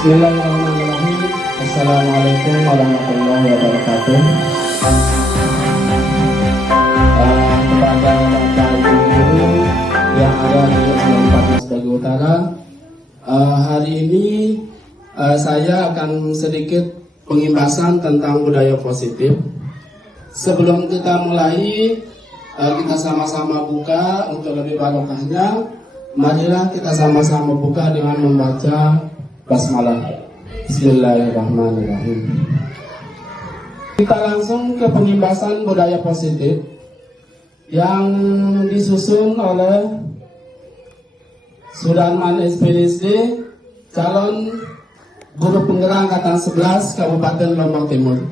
Bismillahirrahmanirrahim. Assalamualaikum warahmatullahi wabarakatuh. Kepada Bapak Ibu guru yang ada di Empat Sebagai Utara, hari ini saya akan sedikit pengimbasan tentang budaya positif. Sebelum kita mulai, kita sama-sama buka untuk lebih barokahnya. Marilah kita sama-sama buka dengan membaca basmalah. Bismillahirrahmanirrahim. Kita langsung ke pengimbasan budaya positif yang disusun oleh Sudarman SPDC, calon guru penggerak angkatan 11 Kabupaten Lombok Timur.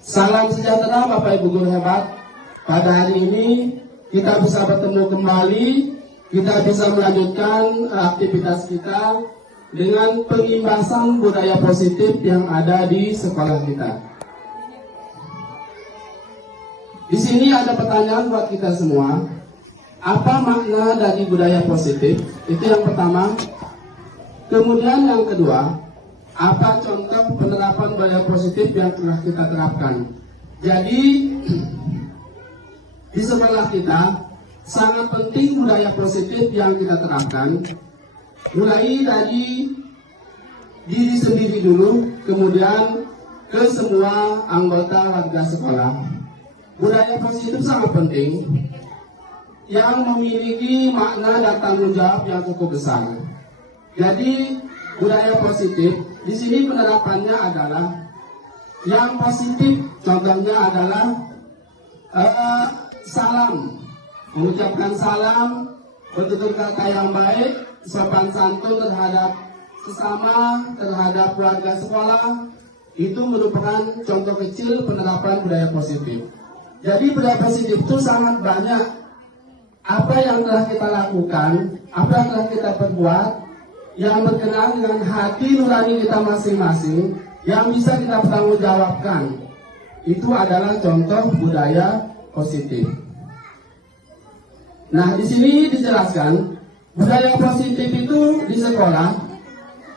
Salam sejahtera Bapak Ibu guru hebat. Pada hari ini kita bisa bertemu kembali, kita bisa melanjutkan aktivitas kita dengan pengimbasan budaya positif yang ada di sekolah kita. Di sini ada pertanyaan buat kita semua. Apa makna dari budaya positif? Itu yang pertama. Kemudian yang kedua, apa contoh penerapan budaya positif yang telah kita terapkan? Jadi di sekolah kita sangat penting budaya positif yang kita terapkan, mulai dari diri sendiri dulu, kemudian ke semua anggota warga sekolah. Budaya positif sangat penting, yang memiliki makna dan tanggung jawab yang cukup besar. Jadi budaya positif di sini penerapannya adalah yang positif, contohnya adalah salam, mengucapkan salam, bertutur kata yang baik, sopan santun terhadap sesama, terhadap keluarga sekolah. Itu merupakan contoh kecil penerapan budaya positif. Jadi budaya positif itu sangat banyak. Apa yang telah kita lakukan, apa yang telah kita perbuat, yang berkenaan dengan hati nurani kita masing-masing, yang bisa kita pertanggungjawabkan. Itu adalah contoh budaya positif. Nah, di sini dijelaskan budaya positif itu di sekolah,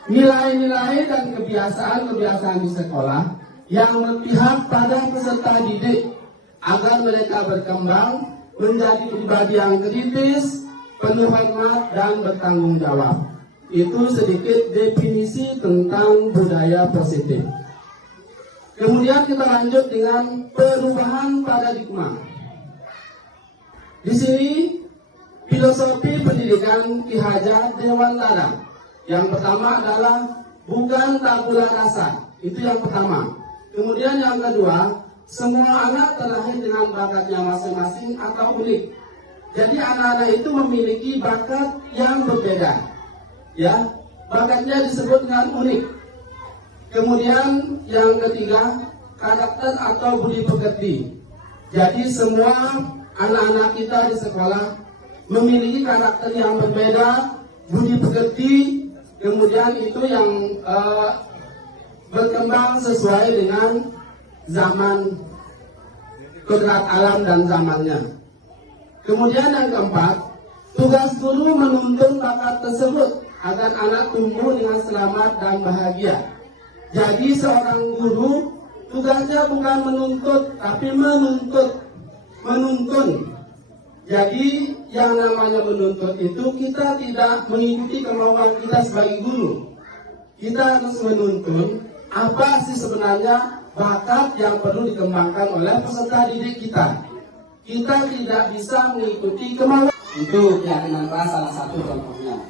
nilai-nilai dan kebiasaan-kebiasaan di sekolah yang berpihak pada peserta didik agar mereka berkembang menjadi pribadi yang kritis, penuh hormat dan bertanggung jawab. Itu sedikit definisi tentang budaya positif. Kemudian kita lanjut dengan perubahan paradigma. Di sini filosofi pendidikan Ki Hajar Dewantara. Yang pertama adalah bukan tabula rasa. Itu yang pertama. Kemudian yang kedua, semua anak terlahir dengan bakatnya masing-masing atau unik. Jadi anak-anak itu memiliki bakat yang berbeda. Ya, bakatnya disebut dengan unik. Kemudian yang ketiga, karakter atau budi pekerti. Jadi semua anak-anak kita di sekolah memiliki karakter yang berbeda, budi pekerti, kemudian itu yang berkembang sesuai dengan zaman kodrat alam dan zamannya. Kemudian yang keempat, tugas guru menuntun bakat tersebut agar anak tumbuh dengan selamat dan bahagia. Jadi seorang guru tugasnya bukan menuntut, tapi menuntun. Jadi yang namanya menuntut itu kita tidak mengikuti kemauan kita sebagai guru. Kita harus menuntun apa sih sebenarnya bakat yang perlu dikembangkan oleh peserta didik kita. Kita tidak bisa mengikuti kemauan. Itu keyakinan kelas salah satu contohnya.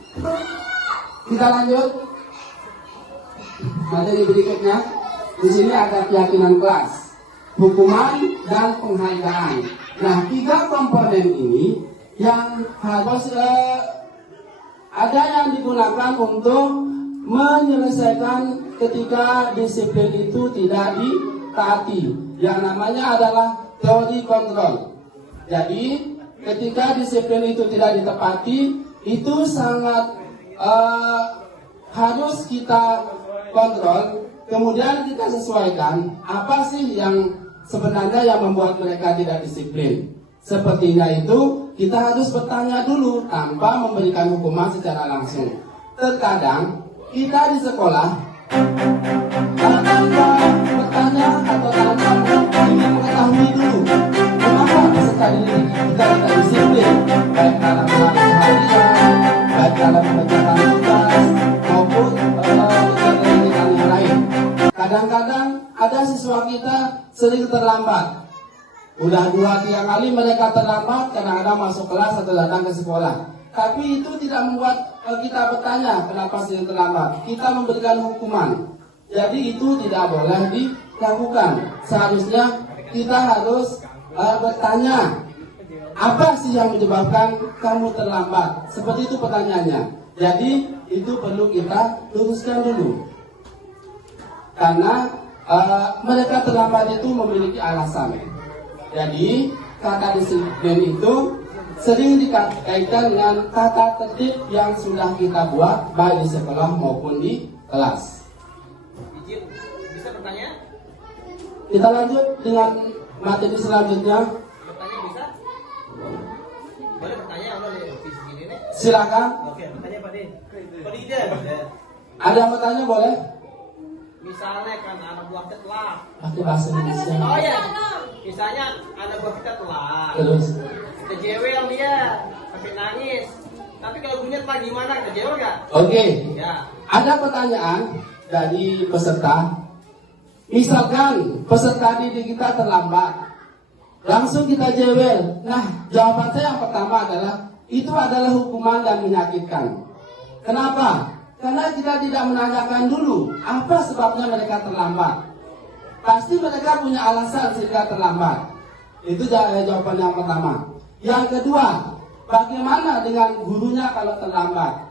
Kita lanjut. Materi berikutnya. Di sini ada keyakinan kelas, hukuman dan penghargaan. Nah, 3 komponen ini yang harus ada yang digunakan untuk menyelesaikan ketika disiplin itu tidak ditaati. Yang namanya adalah teori kontrol. Jadi, ketika disiplin itu tidak ditepati, itu sangat harus kita kontrol. Kemudian kita sesuaikan apa sih yang sebenarnya yang membuat mereka tidak disiplin. Sepertinya itu kita harus bertanya dulu tanpa memberikan hukuman secara langsung. Terkadang kita di sekolah tanpa bertanya atau tanpa ingin mengetahui dulu kenapa peserta didik kita tidak disiplin, baik dalam hal harian, baik dalam mengerjakan tugas maupun kegiatan yang lain. Kadang-kadang ada siswa kita sering terlambat. Udah 2-3 kali mereka terlambat, kadang-kadang masuk kelas atau datang ke sekolah. Tapi itu tidak membuat kita bertanya kenapa sering terlambat. Kita memberikan hukuman. Jadi itu tidak boleh dilakukan. Seharusnya kita harus bertanya, apa sih yang menyebabkan kamu terlambat? Seperti itu pertanyaannya. Jadi itu perlu kita luruskan dulu. Karena mereka terlambat itu memiliki alasan. Jadi kata disiplin itu sering dikaitkan dengan tata tertib yang sudah kita buat baik di sekolah maupun di kelas. Bisa bertanya? Kita lanjut dengan materi selanjutnya. Bertanya bisa? Boleh bertanya Allah di visi ini nih. Silakan. Oke, bertanya Pak Din. Pak Din. Ada yang bertanya boleh? Misalnya kan anak buah kita telah. Pakai bahasa Indonesia. Oh ya. Misalnya anak buah kita telah. Terus. Kita jewel dia, sampai nangis. Tapi kalau gurunya telah gimana? Kita jewel nggak? Oke. Ya. Ada pertanyaan dari peserta. Misalkan peserta didik kita terlambat, langsung kita jewel. Nah, jawaban saya yang pertama adalah itu adalah hukuman dan menyakitkan. Kenapa? Karena kita tidak menanyakan dulu apa sebabnya mereka terlambat. Pasti mereka punya alasan sehingga terlambat. Itu jawaban yang pertama. Yang kedua, bagaimana dengan gurunya kalau terlambat?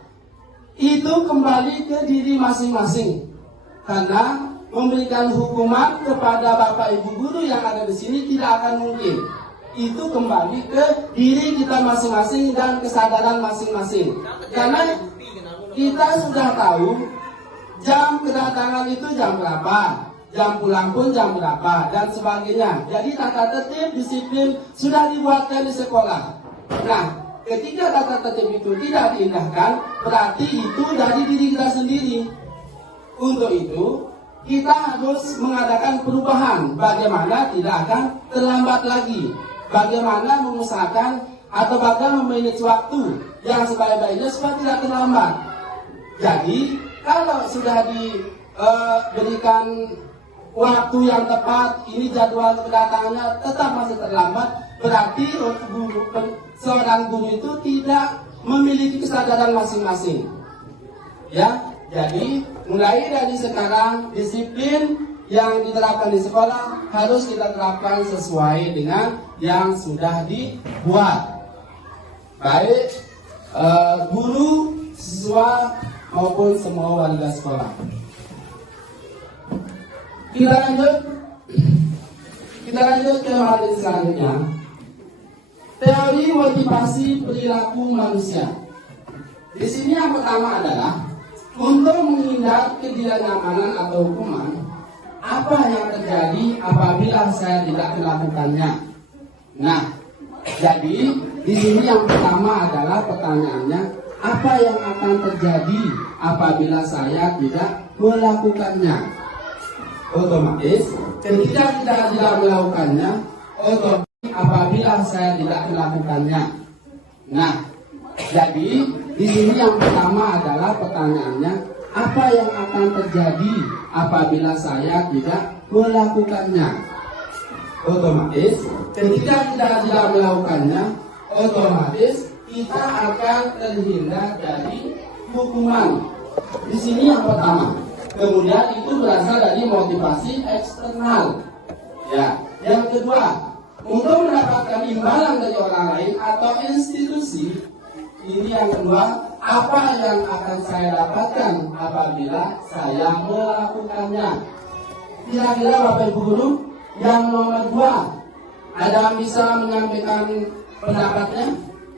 Itu kembali ke diri masing-masing. Karena memberikan hukuman kepada Bapak Ibu guru yang ada di sini tidak akan mungkin. Itu kembali ke diri kita masing-masing dan kesadaran masing-masing. Karena kita sudah tahu jam kedatangan itu jam berapa, jam pulang pun jam berapa, dan sebagainya. Jadi tata tertib disiplin sudah dibuatkan di sekolah. Nah, ketika tata tertib itu tidak diindahkan, berarti itu dari diri kita sendiri. Untuk itu, kita harus mengadakan perubahan. Bagaimana tidak akan terlambat lagi. Bagaimana mengusahakan atau bahkan memanage waktu yang sebaik-baiknya supaya tidak terlambat. Jadi, kalau sudah diberikan waktu yang tepat, ini jadwal kedatangannya tetap masih terlambat, berarti seorang guru itu tidak memiliki kesadaran masing-masing. Ya, jadi mulai dari sekarang disiplin yang diterapkan di sekolah harus kita terapkan sesuai dengan yang sudah dibuat. Baik guru, siswa maupun semua warga sekolah. Kita lanjut ke materi selanjutnya. Teori motivasi perilaku manusia. Di sini yang pertama adalah untuk menghindar ketidaknyamanan atau hukuman. Apa yang terjadi apabila saya tidak melakukannya? Nah, jadi di sini yang pertama adalah pertanyaannya, apa yang akan terjadi apabila saya tidak melakukannya? Otomatis ketika kita tidak melakukannya, otomatis apabila saya tidak melakukannya. Nah, jadi di sini yang pertama adalah pertanyaannya, apa yang akan terjadi apabila saya tidak melakukannya? Otomatis ketika kita tidak melakukannya, otomatis kita akan terhindar dari hukuman. Di sini yang pertama. Kemudian itu berasal dari motivasi eksternal. Ya, yang kedua, untuk mendapatkan imbalan dari orang lain atau institusi. Ini yang kedua, apa yang akan saya dapatkan apabila saya melakukannya? Kira-kira Bapak Ibu Guru, yang nomor 2, ada yang bisa menyampaikan pendapatnya?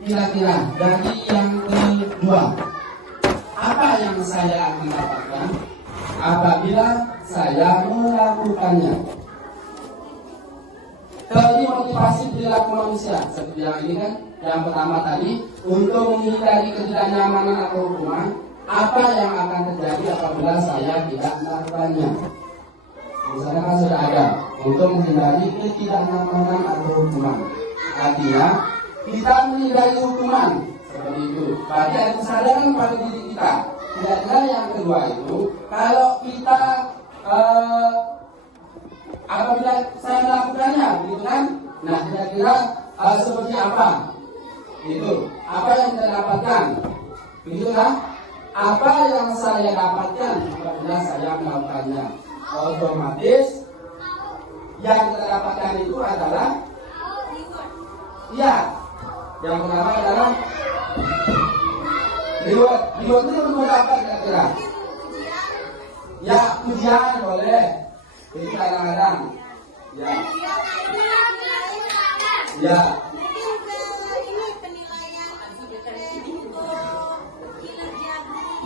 Kira-kira dari yang kedua, apa yang saya akan dapatkan apabila saya melakukannya? Tadi motivasi perilaku manusia seperti yang ini kan, yang pertama tadi untuk menghindari ketidaknyamanan atau hukuman. Apa yang akan terjadi apabila saya tidak melakukannya? Misalnya kan sudah ada untuk menghindari ketidaknyamanan atau hukuman. Artinya kita menghindari hukuman seperti itu. Berarti ada kesadaran pada diri kita. Kira-kira yang kedua itu kalau kita apabila saya melakukannya, gitu kan? Nah, kira-kira seperti apa? Itu apa yang kita dapatkan? Begitu kan? Apa yang saya dapatkan apabila saya melakukannya? Otomatis yang kita dapatkan itu adalah ya, yang pertama adalah reward. Reward itu menurut apa kira-kira? Ya, pujian boleh. Itu kadang-kadang ya. Ya.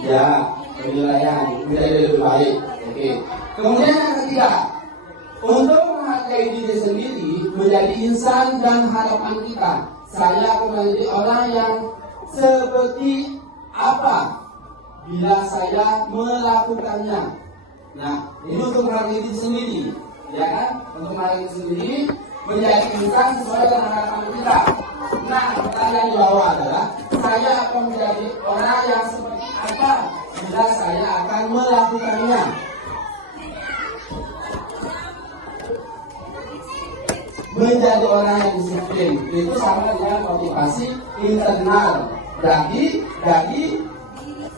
Ya, penilaian menjadi lebih baik. Oke. Kemudian yang ketiga, untuk menghargai diri sendiri menjadi insan dan harapan kita. Saya akan menjadi orang yang seperti apa bila saya melakukannya. Nah, ini untuk menghargai diri sendiri, ya kan? Untuk menghargai diri sendiri menjadi insan sesuai dengan harapan kita. Nah, pertanyaan di bawah adalah saya akan menjadi orang yang seperti apa bila saya akan melakukannya. Menjadi orang yang disiplin itu sama dengan motivasi internal. Berarti dari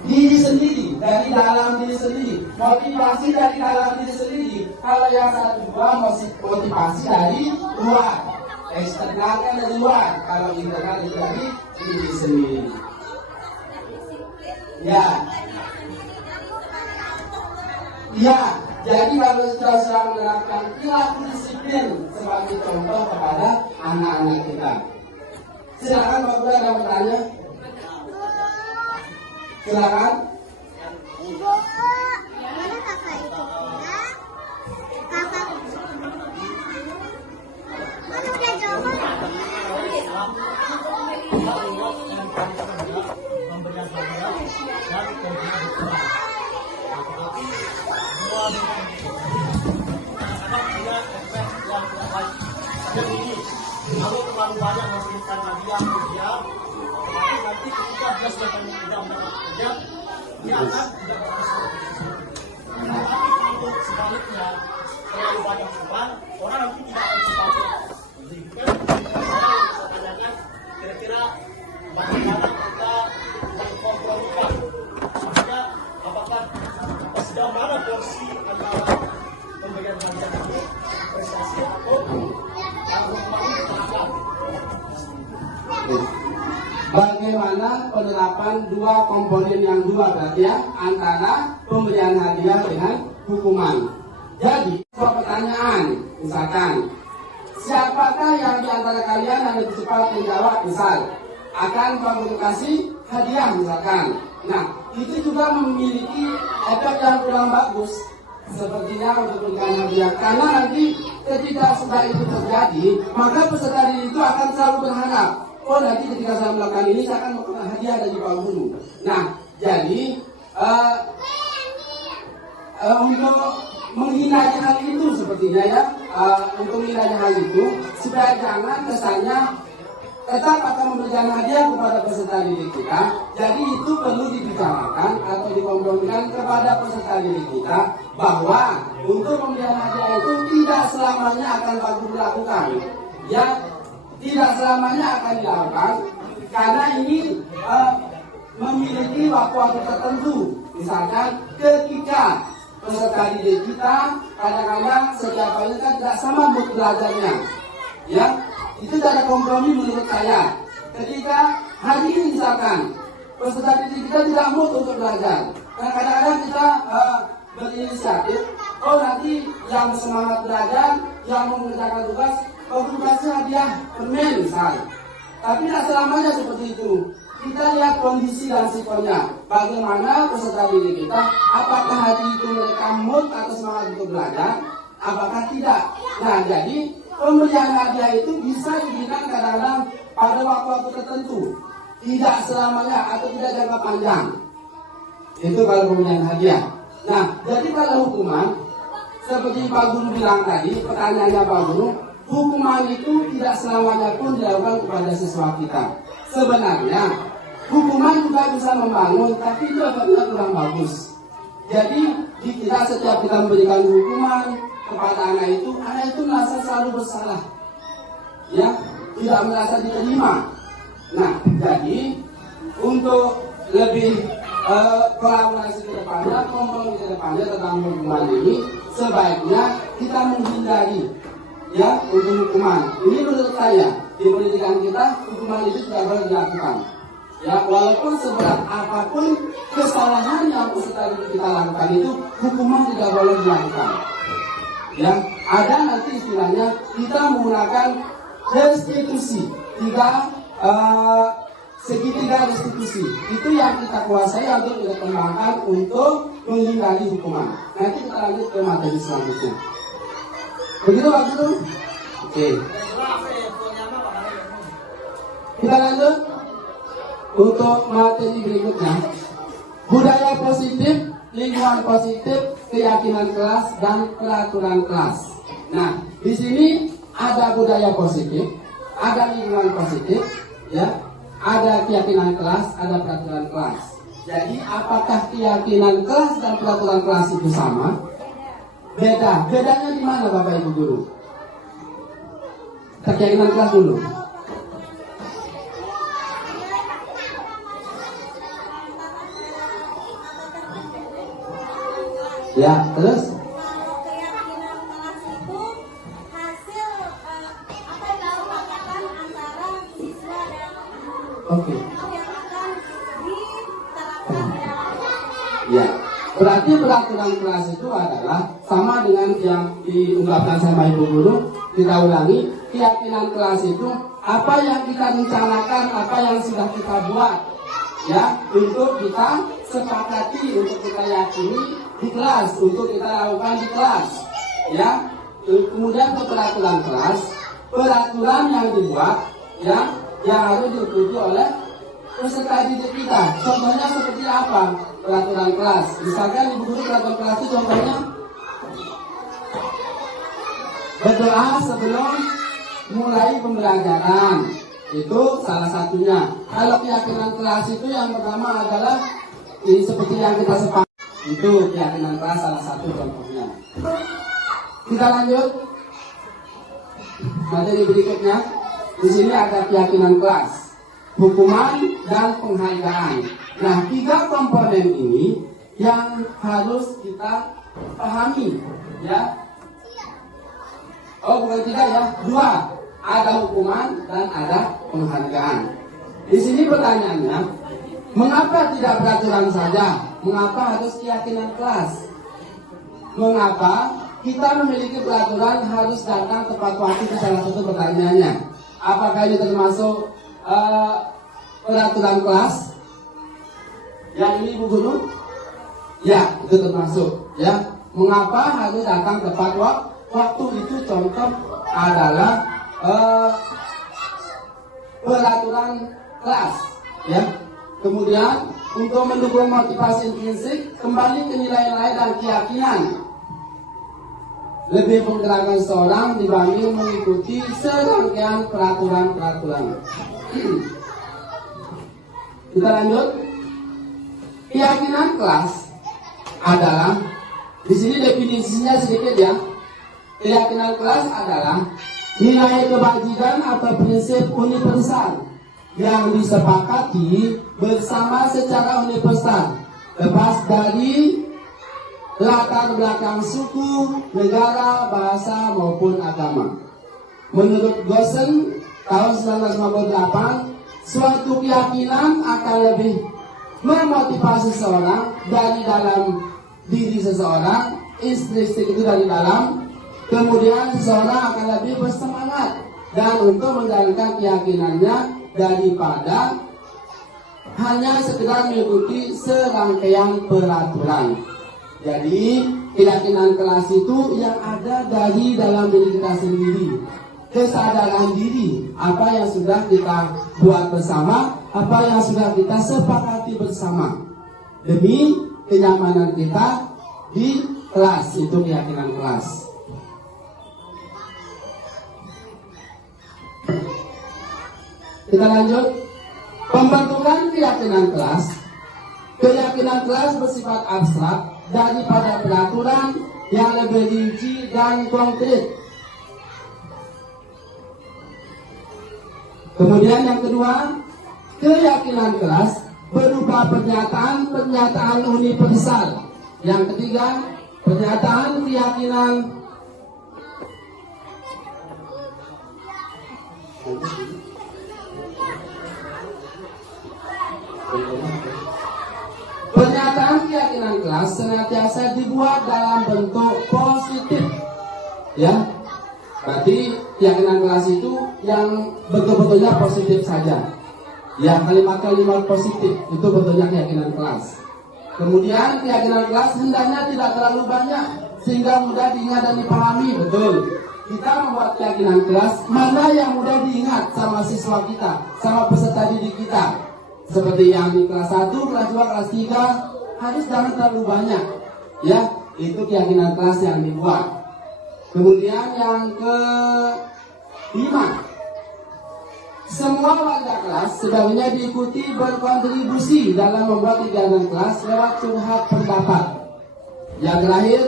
diri sendiri, dari dalam diri sendiri. Motivasi dari dalam diri sendiri. Kalau yang satu dua motivasi dari luar. Eksternal kan dari luar. Kalau internal itu dari diri sendiri. Ya. Ya. Jadi kalau kita sudah menerapkan perilaku disiplin sebagai contoh kepada anak-anak kita. Silakan Pak Guru ada bertanya. Silakan. Ibu, mana kakak itu pulang? Kakak mana udah jawab? Kalau terlalu banyak memberikan hadiah dia, nanti ketika dia sudah tidak mendapat kerja, dia akan tidak berhasil. Tapi kalau sebaliknya terlalu banyak orang nanti tidak akan seperti kan orang bisa tanyakan kira-kira bagaimana kita mengkompromikan sehingga apakah sedang mana porsi antara pemberian hadiah itu prestasi atau bagaimana penerapan dua komponen yang dua berarti ya, antara pemberian hadiah dengan hukuman. Jadi sebuah pertanyaan, misalkan siapakah yang di antara kalian yang lebih cepat menjawab, misal akan Pak kasih hadiah misalkan. Nah, itu juga memiliki efek yang kurang bagus sepertinya untuk memberikan hadiah, karena nanti ketika sudah itu terjadi, maka peserta didik itu akan selalu berharap, oh nanti ketika saya melakukan ini saya akan melakukan hadiah dari Pak Guru. Nah, jadi untuk menghindari hal itu sepertinya ya, untuk menghindari hal itu supaya jangan kesannya tetap akan memberikan hadiah kepada peserta didik kita. Jadi itu perlu dibicarakan atau dikompromikan kepada peserta didik kita bahwa untuk memberikan hadiah itu tidak selamanya akan Pak Guru lakukan. Ya, tidak selamanya akan dilakukan karena ini memiliki waktu-waktu tertentu. Misalkan ketika peserta didik kita kadang-kadang setiap hari kan tidak sama mood belajarnya, ya. Itu cara kompromi menurut saya. Ketika hari ini misalkan peserta didik kita tidak mood untuk belajar, kadang-kadang kita berinisiatif, oh nanti yang semangat belajar, yang mengerjakan tugas, kasih hadiah permen misalnya. Tapi tidak selamanya seperti itu. Kita lihat kondisi dan sikonnya. Bagaimana peserta didik kita, apakah hari itu mereka mood atau semangat untuk belajar, apakah tidak. Nah, jadi pemberian hadiah itu bisa diberikan kadang-kadang pada waktu-waktu tertentu, tidak selamanya atau tidak jangka panjang. Itu kalau pemberian hadiah. Nah, jadi kalau hukuman, seperti Pak Guru bilang tadi, pertanyaannya Pak Guru, hukuman itu tidak selamanya pun dilakukan kepada siswa kita. Sebenarnya, hukuman juga bisa membangun, tapi itu efeknya kurang bagus. Jadi, tidak setiap kita memberikan hukuman kepada anak itu merasa selalu bersalah. Ya, tidak merasa diterima. Nah, jadi, untuk lebih kolaborasi ke depannya, kompromi ke depannya tentang hukuman ini, sebaiknya kita menghindari ya untuk hukuman. Ini menurut saya di pendidikan kita hukuman itu tidak boleh dilakukan. Ya, walaupun seberat apapun kesalahan yang peserta kita lakukan itu, hukuman tidak boleh dilakukan. Ya, ada nanti istilahnya kita menggunakan restitusi, segitiga restitusi. Itu yang kita kuasai untuk kita kembangkan untuk menghindari hukuman. Nanti kita lanjut ke materi selanjutnya. Begitu Pak Guru? Oke. Kita lanjut untuk materi berikutnya. Budaya positif, lingkungan positif, keyakinan kelas dan peraturan kelas. Nah, di sini ada budaya positif, ada lingkungan positif, ya, ada keyakinan kelas, ada peraturan kelas. Jadi, apakah keyakinan kelas dan peraturan kelas itu sama? Beda. Bedanya di mana Bapak Ibu Guru? Keyakinan kelas dulu. Ya, terus? Kalau keyakinan kelas itu hasil apa yang disepakatan antara siswa dan guru. Oke. Yang akan diterapkan dalam Ya, berarti peraturan kelas itu adalah sama dengan yang diungkapkan sama Ibu Guru. Kita ulangi, keyakinan kelas itu apa yang kita rencanakan, apa yang sudah kita buat, ya, untuk kita sepakati, untuk kita yakini di kelas, untuk kita lakukan di kelas, ya. Kemudian ke peraturan kelas, peraturan yang dibuat, ya, yang harus diikuti oleh peserta didik kita. Contohnya seperti apa? Peraturan kelas. Misalkan Ibu Guru peraturan kelas itu contohnya berdoa sebelum mulai pembelajaran. Itu salah satunya. Kalau keyakinan kelas itu yang pertama adalah ini seperti yang kita sepakat. Itu keyakinan kelas salah satu contohnya. Kita lanjut materi berikutnya. Di sini ada keyakinan kelas, hukuman dan penghargaan. Nah, 3 komponen ini yang harus kita pahami, ya. Oh, bukan 3 ya, 2. Ada hukuman dan ada penghargaan. Di sini pertanyaannya, mengapa tidak peraturan saja? Mengapa harus keyakinan kelas? Mengapa kita memiliki peraturan harus datang tepat waktu? Itu salah satu pertanyaannya. Apakah ini termasuk peraturan kelas? Yang ini Ibu Guru? Ya, itu termasuk. Ya, mengapa harus datang tepat waktu? Itu contoh adalah peraturan kelas. Ya. Kemudian untuk mendukung motivasi intrinsik, kembali ke nilai-nilai dan keyakinan. Lebih menggerakkan seorang dibanding mengikuti serangkaian peraturan-peraturan. Kita lanjut. Keyakinan kelas adalah, di sini definisinya sedikit ya. Keyakinan kelas adalah nilai kebajikan atau prinsip universal yang disepakati bersama secara universal, lepas dari latar belakang suku, negara, bahasa maupun agama. Menurut Gosen tahun 1958, suatu keyakinan akan lebih memotivasi seseorang dari dalam diri seseorang, intrinsik itu dari dalam. Kemudian seseorang akan lebih bersemangat dan untuk menjalankan keyakinannya daripada hanya sekedar mengikuti serangkaian peraturan. Jadi keyakinan kelas itu yang ada dari dalam diri kita sendiri, kesadaran diri apa yang sudah kita buat bersama, apa yang sudah kita sepakati bersama demi kenyamanan kita di kelas. Itu keyakinan kelas. Kita lanjut. Pembentukan keyakinan kelas. Keyakinan kelas bersifat abstrak daripada peraturan yang lebih rinci dan konkret. Kemudian yang kedua, keyakinan kelas berupa pernyataan universal. Yang ketiga, pernyataan keyakinan kelas senantiasa dibuat dalam bentuk positif. Ya. Berarti keyakinan kelas itu yang betul-betulnya positif saja. Ya, kalimat-kalimat positif itu betulnya keyakinan kelas. Kemudian keyakinan kelas hendaknya tidak terlalu banyak sehingga mudah diingat dan dipahami. Betul. Kita membuat keyakinan kelas mana yang mudah diingat sama siswa kita, sama peserta didik kita. Seperti yang di kelas 1, kelas 2, kelas 3 harus jangan terlalu banyak. Ya, itu keyakinan kelas yang dibuat. Kemudian yang ke-5, semua warga kelas sebaiknya diikuti berkontribusi dalam membuat kegiatan kelas lewat curhat pendapat. Yang terakhir,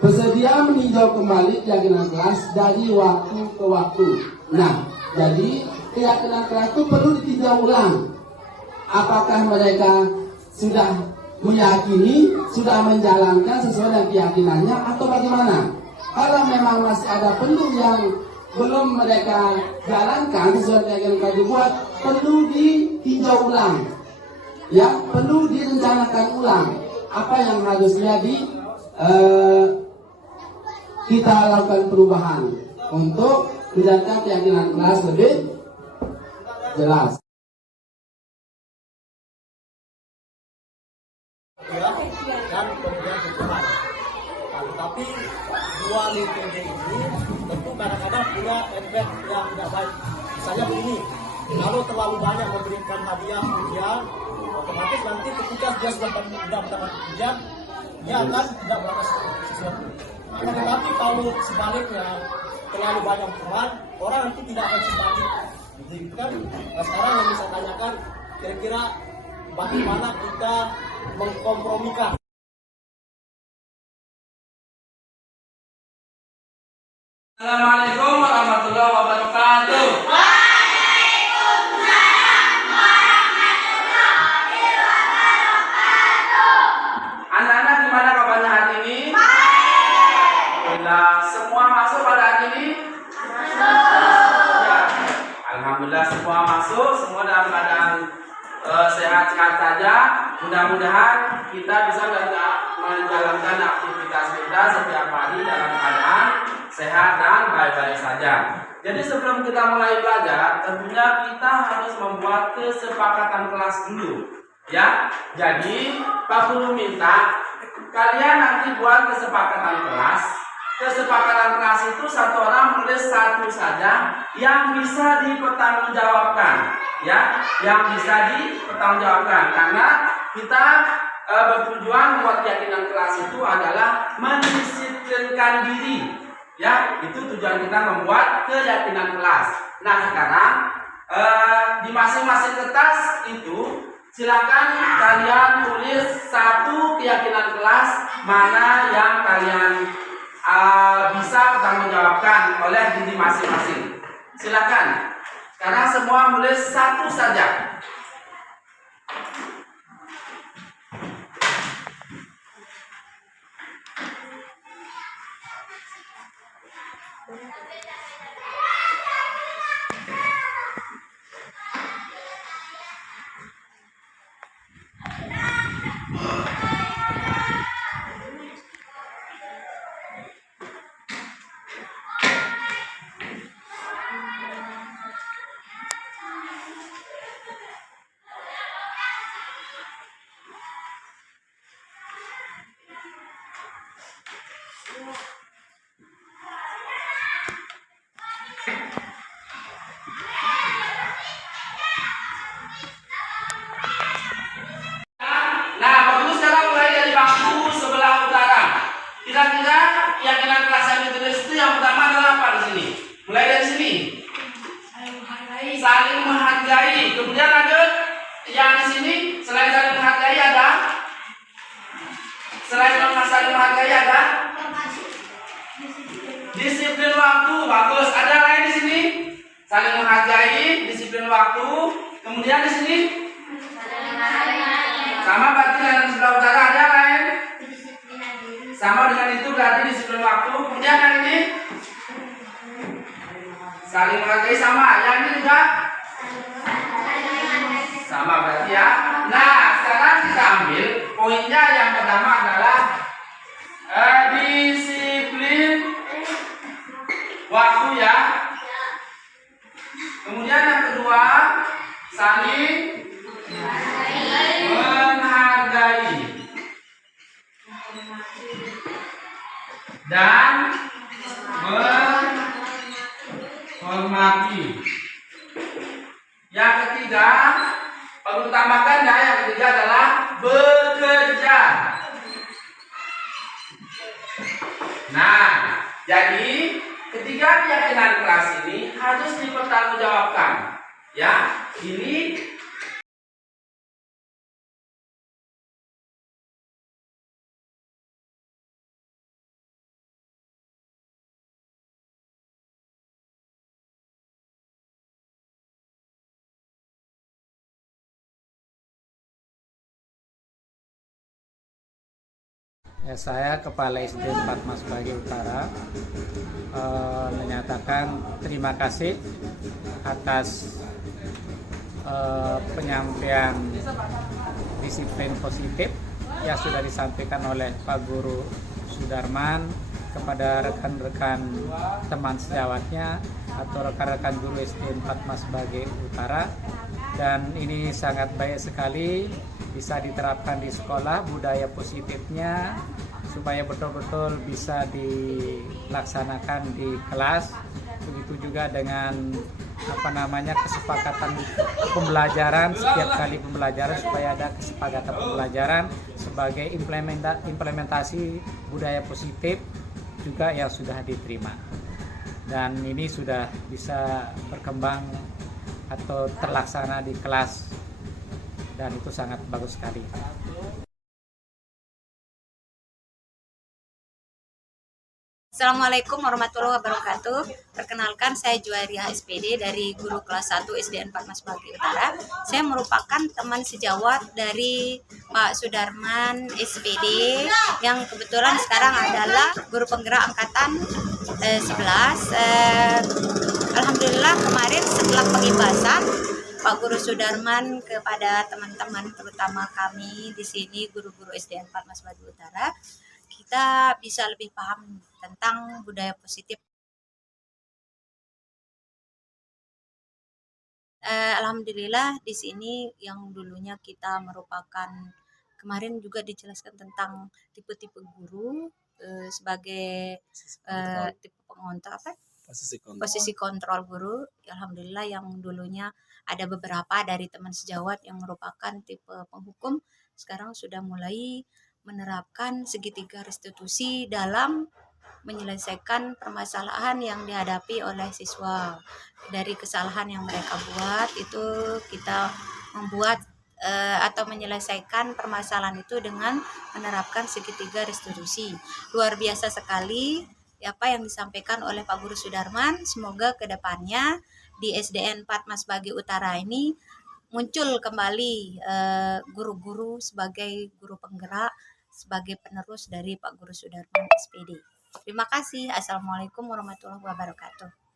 bersedia meninjau kembali keyakinan kelas dari waktu ke waktu. Nah, jadi keyakinan kelas itu perlu ditinjau ulang. Apakah mereka sudah meyakini, sudah menjalankan sesuai dengan keyakinannya atau bagaimana? Kalau memang masih ada perlu yang belum mereka jalankan sesuai keyakinan yang dibuat, perlu ditinjau ulang, ya, perlu direncanakan ulang apa yang harusnya kita lakukan perubahan untuk menjadikan keyakinan kelas lebih jelas. Dan kemudian hukuman. Tapi dua metode ini tentu kadang-kadang punya efek yang tidak baik. Misalnya begini, kalau terlalu banyak memberikan hadiah pujian, otomatis nanti ketika dia sudah mendapat pujian, dia akan tidak melakukan sesuatu. Tetapi kalau sebaliknya terlalu banyak hukuman, orang nanti tidak akan simpati. Jadi kan, nah sekarang yang bisa tanyakan, kira-kira bagaimana kita mengkompromikan. Assalamualaikum warahmatullahi wabarakatuh. Waalaikumsalam warahmatullahi wabarakatuh. Anak-anak gimana kabarnya hari ini? Alhamdulillah, semua masuk pada hari ini? Ya. Alhamdulillah semua masuk, semua dalam keadaan sehat-sehat saja. Mudah-mudahan kita bisa menjalankan aktivitas kita setiap hari dalam keadaan sehat dan baik-baik saja. Jadi sebelum kita mulai belajar, tentunya kita harus membuat kesepakatan kelas dulu, ya. Jadi Pak Guru minta kalian nanti buat kesepakatan kelas. Kesepakatan kelas itu satu orang menulis satu saja yang bisa dipertanggungjawabkan, ya, yang bisa dipertanggungjawabkan. Karena kita bertujuan membuat keyakinan kelas itu adalah mendisiplinkan diri. Ya, itu tujuan kita membuat keyakinan kelas. Nah, sekarang di masing-masing kertas itu silakan kalian tulis satu keyakinan kelas mana yang kalian bisa bertanggungjawabkan oleh diri masing-masing. Silakan. Sekarang semua menulis satu saja. Kira-kira keyakinan kelas Aristoteles itu yang pertama adalah apa di sini? Mulai dari sini. Saling menghargai. Kemudian lanjut yang di sini selain saling menghargai ada disiplin waktu. Bagus. Ada lain di sini? Saling menghargai, disiplin waktu. Kemudian di sini sama berarti dengan sebelah utara ada lain? Sama dengan itu berarti disiplin waktu. Kemudian yang ini saling menghargai sama. Yang ini juga sama berarti ya. Nah, sekarang kita ambil poinnya yang pertama adalah disiplin waktu ya. Kemudian yang kedua saling menghargai dan menghormati. Yang ketiga perlu tambahkan ya, yang ketiga adalah bekerja. Nah, jadi ketiga keyakinan kelas ini harus dipertanggungjawabkan. Ya, ini ya, saya Kepala SD 4 Mas Bagi Utara menyatakan terima kasih atas penyampaian disiplin positif yang sudah disampaikan oleh Pak Guru Sudarman kepada rekan-rekan teman sejawatnya atau rekan-rekan guru SD 4 Mas Bagi Utara, dan ini sangat baik sekali bisa diterapkan di sekolah budaya positifnya supaya betul-betul bisa dilaksanakan di kelas. Begitu juga dengan kesepakatan pembelajaran, setiap kali pembelajaran supaya ada kesepakatan pembelajaran sebagai implementasi budaya positif juga yang sudah diterima, dan ini sudah bisa berkembang atau terlaksana di kelas, dan itu sangat bagus sekali. Assalamualaikum warahmatullahi wabarakatuh. Perkenalkan, saya Juwaria SPD dari guru kelas 1 SDN 4 Mas Bagi Utara. Saya merupakan teman sejawat dari Pak Sudarman SPD yang kebetulan sekarang adalah guru penggerak angkatan 11. Alhamdulillah kemarin setelah pengibasan Pak Guru Sudarman kepada teman-teman terutama kami di sini guru-guru SDN 4 Mas Bagi Utara, kita bisa lebih paham tentang budaya positif. Alhamdulillah di sini yang dulunya kita merupakan, kemarin juga dijelaskan tentang tipe-tipe guru sebagai tipe pengontrol posisi kontrol guru. Alhamdulillah yang dulunya ada beberapa dari teman sejawat yang merupakan tipe penghukum, sekarang sudah mulai menerapkan segitiga restitusi dalam menyelesaikan permasalahan yang dihadapi oleh siswa. Dari kesalahan yang mereka buat itu kita membuat atau menyelesaikan permasalahan itu dengan menerapkan segitiga restitusi. Luar biasa sekali apa yang disampaikan oleh Pak Guru Sudarman. Semoga kedepannya di SDN 4 Mas Bagi Utara ini muncul kembali guru-guru sebagai guru penggerak, sebagai penerus dari Pak Guru Sudarman SPD. Terima kasih. Assalamualaikum warahmatullahi wabarakatuh.